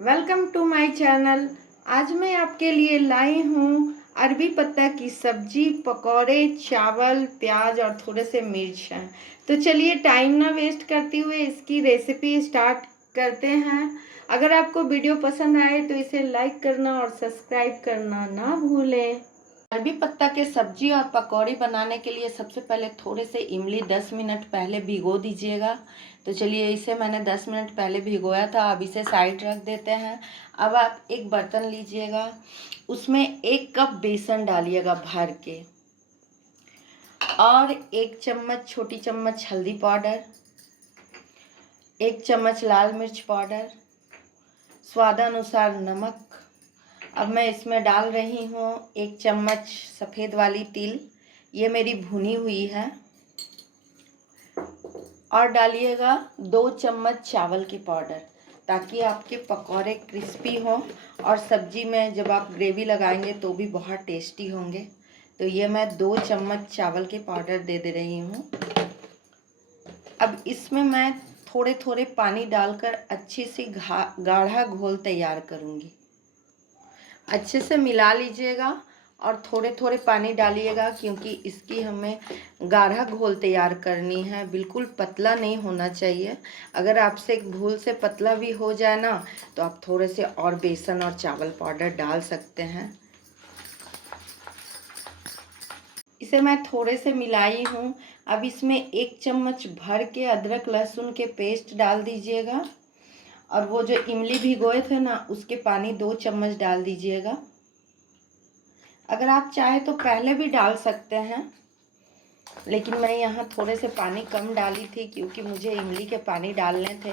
Welcome to my channel. आज मैं आपके लिए लाई हूँ अरबी पत्ता की सब्जी, पकौड़े, चावल, प्याज और थोड़े से मिर्च हैं। तो चलिए टाइम ना वेस्ट करते हुए इसकी रेसिपी स्टार्ट करते हैं। अगर आपको वीडियो पसंद आए तो इसे लाइक करना और सब्सक्राइब करना ना भूलें। अरबी पत्ता के सब्जी और पकौड़ी बनाने के लिए सबसे पहले थोड़े से इमली 10 मिनट पहले भिगो दीजिएगा। तो चलिए इसे मैंने 10 मिनट पहले भिगोया था, अब इसे साइड रख देते हैं। अब आप एक बर्तन लीजिएगा, उसमें 1 कप बेसन डालिएगा भर के, और 1 चम्मच छोटी चम्मच हल्दी पाउडर, 1 चम्मच लाल मिर्च पाउडर, स्वादानुसार नमक। अब मैं इसमें डाल रही हूँ 1 चम्मच सफ़ेद वाली तिल, ये मेरी भुनी हुई है, और डालिएगा 2 चम्मच चावल की पाउडर, ताकि आपके पकौड़े क्रिस्पी हों और सब्जी में जब आप ग्रेवी लगाएंगे तो भी बहुत टेस्टी होंगे। तो ये मैं 2 चम्मच चावल के पाउडर दे रही हूँ। अब इसमें मैं थोड़े थोड़े पानी डालकर अच्छे से गाढ़ा घोल तैयार करूँगी। अच्छे से मिला लीजिएगा और थोड़े थोड़े पानी डालिएगा, क्योंकि इसकी हमें गाढ़ा घोल तैयार करनी है, बिल्कुल पतला नहीं होना चाहिए। अगर आपसे भूल से पतला भी हो जाए ना, तो आप थोड़े से और बेसन और चावल पाउडर डाल सकते हैं। इसे मैं थोड़े से मिलाई हूँ। अब इसमें 1 चम्मच भर के अदरक लहसुन के पेस्ट डाल दीजिएगा, और वो जो इमली भिगोए थे ना, उसके पानी 2 चम्मच डाल दीजिएगा। अगर आप चाहे तो पहले भी डाल सकते हैं, लेकिन मैं यहाँ थोड़े से पानी कम डाली थी क्योंकि मुझे इमली के पानी डालने थे।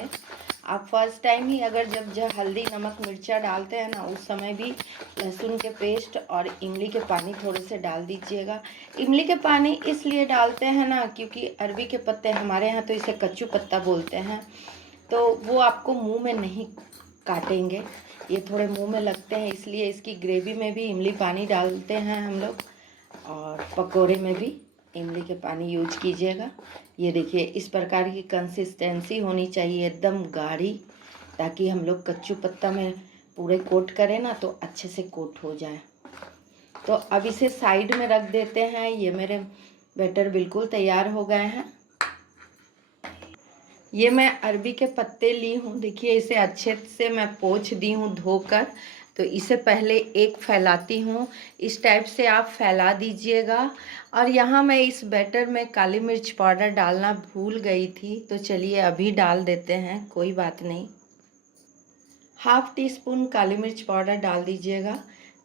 आप फर्स्ट टाइम ही अगर जब हल्दी नमक मिर्चा डालते हैं ना, उस समय भी लहसुन के पेस्ट और इमली के पानी थोड़े से डाल दीजिएगा। इमली के पानी इसलिए डालते हैं ना, क्योंकि अरबी के पत्ते, हमारे यहाँ तो इसे कच्चू पत्ता बोलते हैं, तो वो आपको मुंह में नहीं काटेंगे, ये थोड़े मुंह में लगते हैं, इसलिए इसकी ग्रेवी में भी इमली पानी डालते हैं हम लोग, और पकोड़े में भी इमली के पानी यूज कीजिएगा। ये देखिए इस प्रकार की कंसिस्टेंसी होनी चाहिए, एकदम गाढ़ी, ताकि हम लोग कच्चू पत्ता में पूरे कोट करें ना तो अच्छे से कोट हो जाए। तो अब इसे साइड में रख देते हैं। ये मेरे बैटर बिल्कुल तैयार हो गए हैं। ये मैं अरबी के पत्ते ली हूँ, देखिए इसे अच्छे से मैं पोंछ दी हूँ धोकर। तो इसे पहले एक फैलाती हूँ, इस टाइप से आप फैला दीजिएगा। और यहाँ मैं इस बैटर में काली मिर्च पाउडर डालना भूल गई थी, तो चलिए अभी डाल देते हैं, कोई बात नहीं। 1/2 टीस्पून काली मिर्च पाउडर डाल दीजिएगा,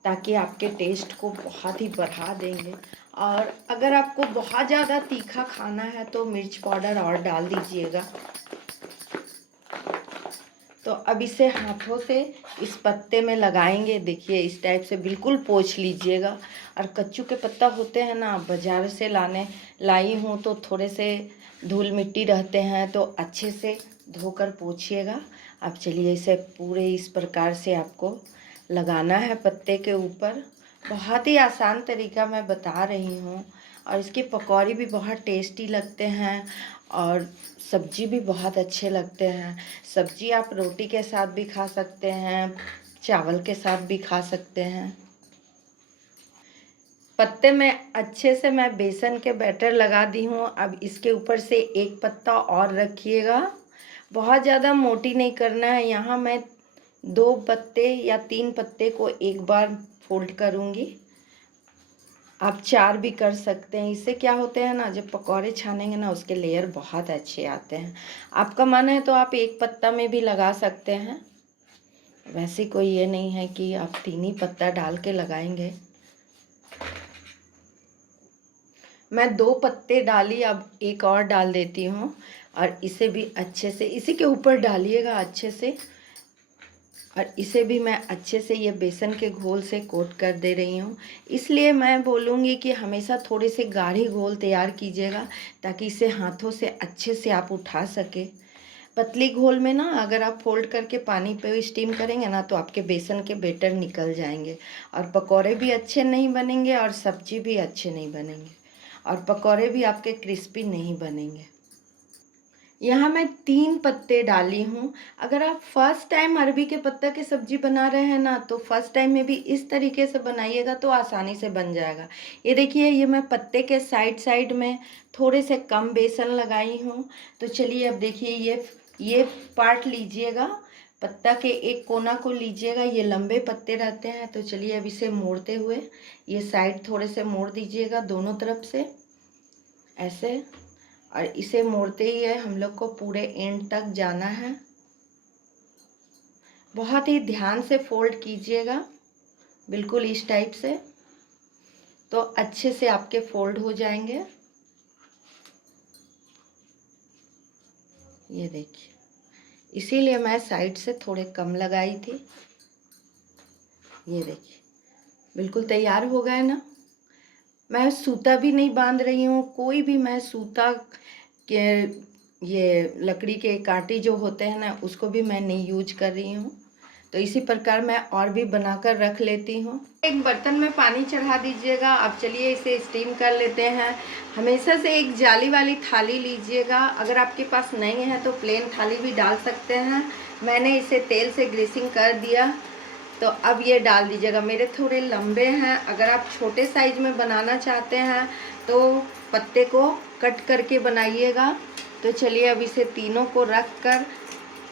ताकि आपके टेस्ट को बहुत ही बढ़ा देंगे। और अगर आपको बहुत ज़्यादा तीखा खाना है तो मिर्च पाउडर और डाल दीजिएगा। तो अब इसे हाथों से इस पत्ते में लगाएंगे, देखिए इस टाइप से बिल्कुल पोंछ लीजिएगा। और कच्चू के पत्ता होते हैं ना, बाज़ार से लाई हूँ तो थोड़े से धूल मिट्टी रहते हैं, तो अच्छे से धोकर पोंछिएगा। अब चलिए इसे पूरे इस प्रकार से आपको लगाना है पत्ते के ऊपर। बहुत ही आसान तरीका मैं बता रही हूँ, और इसके पकौड़े भी बहुत टेस्टी लगते हैं, और सब्जी भी बहुत अच्छे लगते हैं। सब्जी आप रोटी के साथ भी खा सकते हैं, चावल के साथ भी खा सकते हैं। पत्ते में अच्छे से मैं बेसन के बैटर लगा दी हूँ। अब इसके ऊपर से 1 पत्ता और रखिएगा, बहुत ज़्यादा मोटी नहीं करना है। यहाँ मैं 2 पत्ते या 3 पत्ते को एक बार फोल्ड करूँगी, आप 4 भी कर सकते हैं। इससे क्या होते हैं ना, जब पकौड़े छानेंगे ना, उसके लेयर बहुत अच्छे आते हैं। आपका मन है तो आप 1 पत्ता में भी लगा सकते हैं, वैसे कोई ये नहीं है कि आप 3 ही पत्ता डाल के लगाएंगे। मैं 2 पत्ते डाली, अब एक और डाल देती हूँ, और इसे भी अच्छे से इसी के ऊपर डालिएगा अच्छे से। और इसे भी मैं अच्छे से ये बेसन के घोल से कोट कर दे रही हूँ। इसलिए मैं बोलूँगी कि हमेशा थोड़े से गाढ़ी घोल तैयार कीजिएगा, ताकि इसे हाथों से अच्छे से आप उठा सके। पतली घोल में ना अगर आप फोल्ड करके पानी पे स्टीम करेंगे ना, तो आपके बेसन के बैटर निकल जाएंगे, और पकौड़े भी अच्छे नहीं बनेंगे, और सब्जी भी अच्छे नहीं बनेंगे, और पकौड़े भी आपके क्रिस्पी नहीं बनेंगे। यहाँ मैं 3 पत्ते डाली हूँ। अगर आप फर्स्ट टाइम अरबी के पत्ता की सब्जी बना रहे हैं ना, तो फर्स्ट टाइम में भी इस तरीके से बनाइएगा तो आसानी से बन जाएगा। ये देखिए, ये मैं पत्ते के साइड साइड में थोड़े से कम बेसन लगाई हूँ। तो चलिए अब देखिए, ये पार्ट लीजिएगा, पत्ता के एक कोना को लीजिएगा। ये लंबे पत्ते रहते हैं। तो चलिए अब इसे मोड़ते हुए ये साइड थोड़े से मोड़ दीजिएगा दोनों तरफ से ऐसे, और इसे मोड़ते ही है हम लोग को पूरे एंड तक जाना है। बहुत ही ध्यान से फोल्ड कीजिएगा, बिल्कुल इस टाइप से, तो अच्छे से आपके फोल्ड हो जाएंगे। ये देखिए, इसीलिए मैं साइड से थोड़े कम लगाई थी। ये देखिए, बिल्कुल तैयार हो गए ना। मैं सूता भी नहीं बांध रही हूँ, कोई भी मैं सूता के, ये लकड़ी के कांटे जो होते हैं ना, उसको भी मैं नहीं यूज कर रही हूँ। तो इसी प्रकार मैं और भी बनाकर रख लेती हूँ। एक बर्तन में पानी चढ़ा दीजिएगा। अब चलिए इसे स्टीम कर लेते हैं। हमेशा से एक जाली वाली थाली लीजिएगा। अगर आपके पास नहीं है तो प्लेन थाली भी डाल सकते हैं। मैंने इसे तेल से ग्रीसिंग कर दिया। तो अब ये डाल दीजिएगा। मेरे थोड़े लंबे हैं, अगर आप छोटे साइज में बनाना चाहते हैं तो पत्ते को कट करके बनाइएगा। तो चलिए अब इसे तीनों को रख कर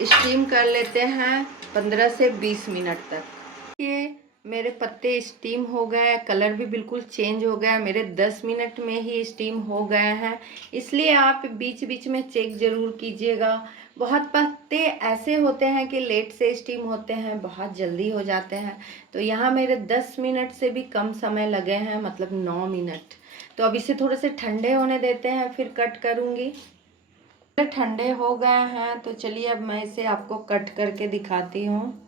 स्टीम कर लेते हैं 15 से 20 मिनट तक। ये मेरे पत्ते स्टीम हो गए, कलर भी बिल्कुल चेंज हो गया। मेरे 10 मिनट में ही स्टीम हो गए हैं। इसलिए आप बीच बीच में चेक ज़रूर कीजिएगा। बहुत पत्ते ऐसे होते हैं कि लेट से स्टीम होते हैं, बहुत जल्दी हो जाते हैं। तो यहाँ मेरे 10 मिनट से भी कम समय लगे हैं, मतलब 9 मिनट। तो अब इसे थोड़े से ठंडे होने देते हैं, फिर कट करूँगी। ठंडे हो गए हैं तो चलिए अब मैं इसे आपको कट करके दिखाती हूँ।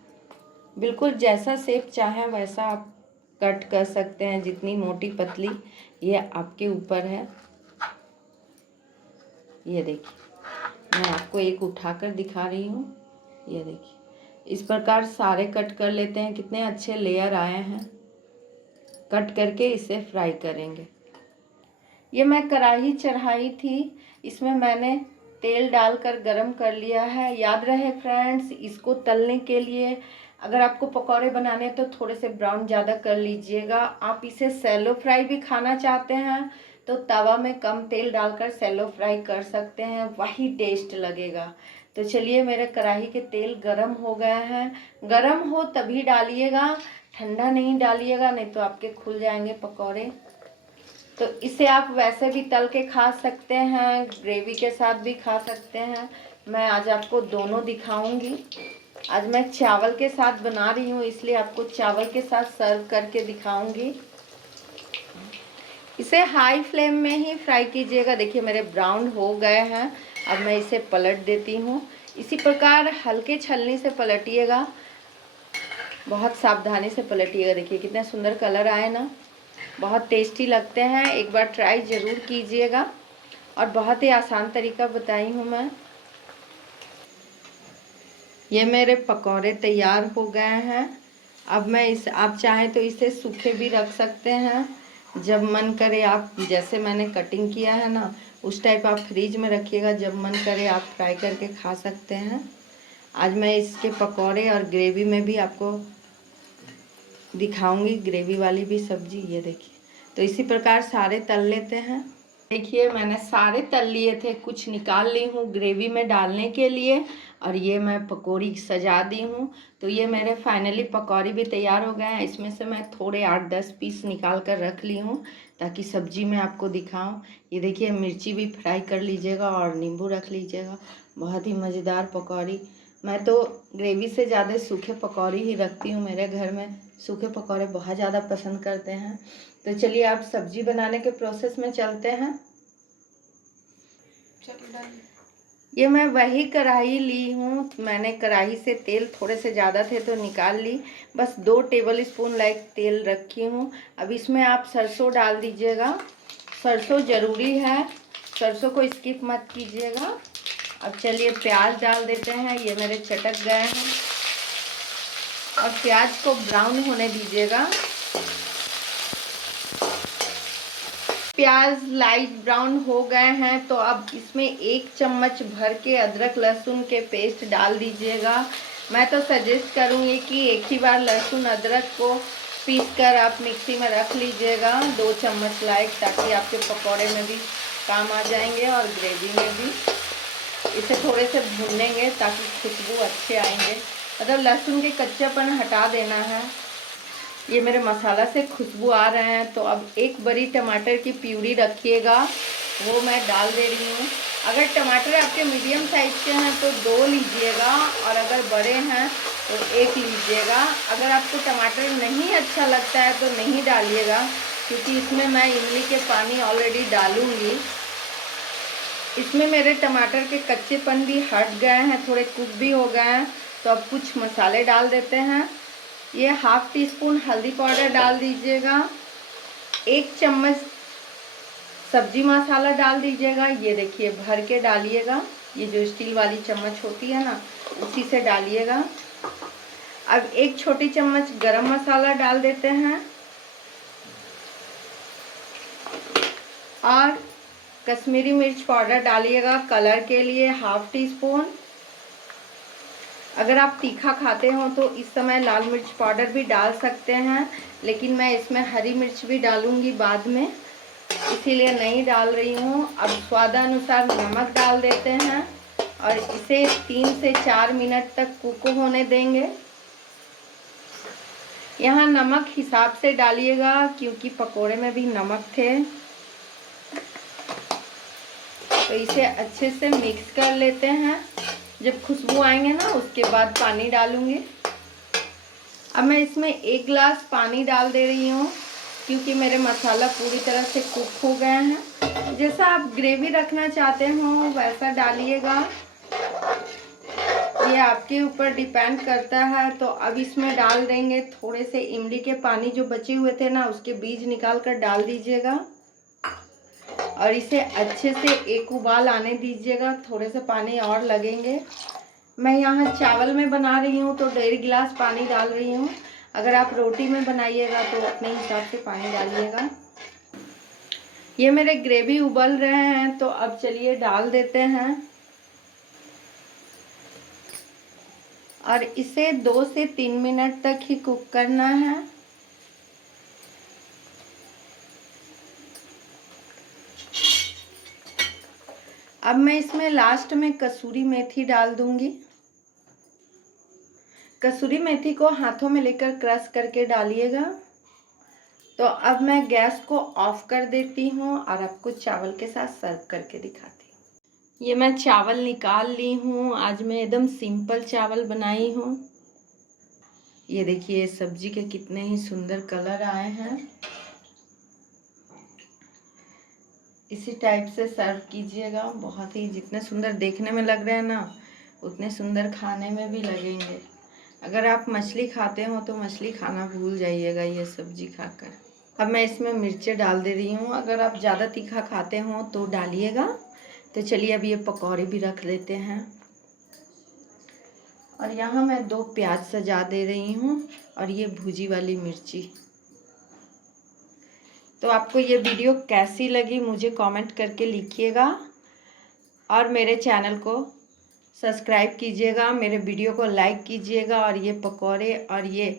बिल्कुल जैसा शेप चाहें वैसा आप कट कर सकते हैं, जितनी मोटी पतली ये आपके ऊपर है। ये देखिए, मैं आपको एक उठाकर दिखा रही हूँ। ये देखिए, इस प्रकार सारे कट कर लेते हैं। कितने अच्छे लेयर आए हैं। कट करके इसे फ्राई करेंगे। ये मैं कढ़ाई चढ़ाई थी, इसमें मैंने तेल डालकर गरम कर लिया है। याद रहे फ्रेंड्स, इसको तलने के लिए अगर आपको पकौड़े बनाने हैं तो थोड़े से ब्राउन ज़्यादा कर लीजिएगा। आप इसे सैलो फ्राई भी खाना चाहते हैं तो तवा में कम तेल डालकर सैलो फ्राई कर सकते हैं, वही टेस्ट लगेगा। तो चलिए, मेरे कढ़ाई के तेल गरम हो गए हैं। गरम हो तभी डालिएगा, ठंडा नहीं डालिएगा, नहीं तो आपके खुल जाएंगे पकौड़े। तो इसे आप वैसे भी तल के खा सकते हैं, ग्रेवी के साथ भी खा सकते हैं। मैं आज आपको दोनों दिखाऊंगी। आज मैं चावल के साथ बना रही हूँ, इसलिए आपको चावल के साथ सर्व करके दिखाऊंगी। इसे हाई फ्लेम में ही फ्राई कीजिएगा। देखिए मेरे ब्राउन हो गए हैं। अब मैं इसे पलट देती हूँ। इसी प्रकार हल्के छलनी से पलटिएगा, बहुत सावधानी से पलटिएगा। देखिए कितने सुंदर कलर आए ना, बहुत टेस्टी लगते हैं। एक बार ट्राई ज़रूर कीजिएगा, और बहुत ही आसान तरीका बताई हूँ मैं। ये मेरे पकौड़े तैयार हो गए हैं। अब मैं आप चाहें तो इसे सूखे भी रख सकते हैं, जब मन करे आप, जैसे मैंने कटिंग किया है ना उस टाइप आप फ्रीज में रखिएगा। जब मन करे आप फ्राई करके खा सकते हैं। आज मैं इसके पकौड़े और ग्रेवी में भी आपको दिखाऊंगी, ग्रेवी वाली भी सब्जी। ये देखिए, तो इसी प्रकार सारे तल लेते हैं। देखिए मैंने सारे तल लिए थे, कुछ निकाल ली हूँ ग्रेवी में डालने के लिए, और ये मैं पकौड़ी सजा दी हूँ। तो ये मेरे फाइनली पकौड़ी भी तैयार हो गए हैं। इसमें से मैं थोड़े 8-10 पीस निकाल कर रख ली हूँ ताकि सब्जी में आपको दिखाऊं। ये देखिए, मिर्ची भी फ्राई कर लीजिएगा और नींबू रख लीजिएगा। बहुत ही मज़ेदार पकौड़ी। मैं तो ग्रेवी से ज़्यादा सूखे पकौड़ी ही रखती हूँ। मेरे घर में सूखे पकौड़े बहुत ज़्यादा पसंद करते हैं। तो चलिए आप सब्जी बनाने के प्रोसेस में चलते हैं। ये मैं वही कढ़ाई ली हूँ। मैंने कढ़ाई से तेल थोड़े से ज़्यादा थे तो निकाल ली। बस 2 टेबल स्पून लाइक तेल रखी हूँ। अब इसमें आप सरसों डाल दीजिएगा। सरसों ज़रूरी है, सरसों को स्किप मत कीजिएगा। अब चलिए प्याज डाल देते हैं। ये मेरे चटक गए हैं, और प्याज को ब्राउन होने दीजिएगा। प्याज लाइट ब्राउन हो गए हैं तो अब इसमें 1 चम्मच भर के अदरक लहसुन के पेस्ट डाल दीजिएगा। मैं तो सजेस्ट करूँगी कि एक ही बार लहसुन अदरक को पीस कर आप मिक्सी में रख लीजिएगा 2 चम्मच लाइक, ताकि आपके पकौड़े में भी काम आ जाएंगे और ग्रेवी में भी। इसे थोड़े से भूनेंगे ताकि खुशबू अच्छे आएंगे, मतलब लहसुन के कच्चापन हटा देना है। ये मेरे मसाला से खुशबू आ रहे हैं तो अब 1 बड़ी टमाटर की प्यूरी रखिएगा, वो मैं डाल दे रही हूँ। अगर टमाटर आपके मीडियम साइज़ के हैं तो 2 लीजिएगा, और अगर बड़े हैं तो 1 लीजिएगा। अगर आपको टमाटर नहीं अच्छा लगता है तो नहीं डालिएगा, क्योंकि इसमें मैं इमली के पानी ऑलरेडी डालूँगी। इसमें मेरे टमाटर के कच्चेपन भी हट गए हैं, थोड़े कुक भी हो गए हैं। तो अब कुछ मसाले डाल देते हैं। ये 1/2 टीस्पून हल्दी पाउडर डाल दीजिएगा, 1 चम्मच सब्जी मसाला डाल दीजिएगा। ये देखिए भर के डालिएगा, ये जो स्टील वाली चम्मच होती है ना, उसी से डालिएगा। अब 1 छोटी चम्मच गरम मसाला डाल देते हैं, और कश्मीरी मिर्च पाउडर डालिएगा कलर के लिए 1/2 टीस्पून। अगर आप तीखा खाते हो तो इस समय लाल मिर्च पाउडर भी डाल सकते हैं, लेकिन मैं इसमें हरी मिर्च भी डालूंगी बाद में, इसीलिए नहीं डाल रही हूँ। अब स्वादानुसार नमक डाल देते हैं और इसे 3 से 4 मिनट तक कुक होने देंगे। यहाँ नमक हिसाब से डालिएगा क्योंकि पकोड़े में भी नमक थे। तो इसे अच्छे से मिक्स कर लेते हैं। जब खुशबू आएंगे ना उसके बाद पानी डालूंगी। अब मैं इसमें 1 गिलास पानी डाल दे रही हूँ, क्योंकि मेरे मसाला पूरी तरह से कुक हो गए हैं। जैसा आप ग्रेवी रखना चाहते हो वैसा डालिएगा, ये आपके ऊपर डिपेंड करता है। तो अब इसमें डाल देंगे थोड़े से इमली के पानी, जो बचे हुए थे ना उसके बीज निकाल कर डाल दीजिएगा, और इसे अच्छे से 1 उबाल आने दीजिएगा। थोड़े से पानी और लगेंगे। मैं यहाँ चावल में बना रही हूँ तो 1.5 गिलास पानी डाल रही हूँ। अगर आप रोटी में बनाइएगा तो अपने हिसाब से पानी डालिएगा। ये मेरे ग्रेवी उबल रहे हैं तो अब चलिए डाल देते हैं, और इसे 2 से 3 मिनट तक ही कुक करना है। अब मैं इसमें लास्ट में कसूरी मेथी डाल दूंगी। कसूरी मेथी को हाथों में लेकर क्रश करके डालिएगा। तो अब मैं गैस को ऑफ कर देती हूँ और आपको चावल के साथ सर्व करके दिखाती हूँ। ये मैं चावल निकाल ली हूँ। आज मैं एकदम सिंपल चावल बनाई हूँ। ये देखिए सब्जी के कितने ही सुंदर कलर आए हैं। इसी टाइप से सर्व कीजिएगा। बहुत ही, जितने सुंदर देखने में लग रहे हैं ना उतने सुंदर खाने में भी लगेंगे। अगर आप मछली खाते हो तो मछली खाना भूल जाइएगा ये सब्जी खाकर। अब मैं इसमें मिर्चें डाल दे रही हूँ। अगर आप ज़्यादा तीखा खाते हो तो डालिएगा। तो चलिए अब ये पकौड़े भी रख लेते हैं, और यहाँ मैं 2 प्याज सजा दे रही हूँ, और ये भुजी वाली मिर्ची। तो आपको ये वीडियो कैसी लगी मुझे कमेंट करके लिखिएगा, और मेरे चैनल को सब्सक्राइब कीजिएगा, मेरे वीडियो को लाइक कीजिएगा। और ये पकौड़े और ये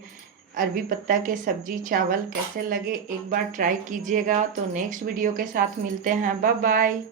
अरबी पत्ता के सब्जी चावल कैसे लगे एक बार ट्राई कीजिएगा। तो नेक्स्ट वीडियो के साथ मिलते हैं। Bye bye.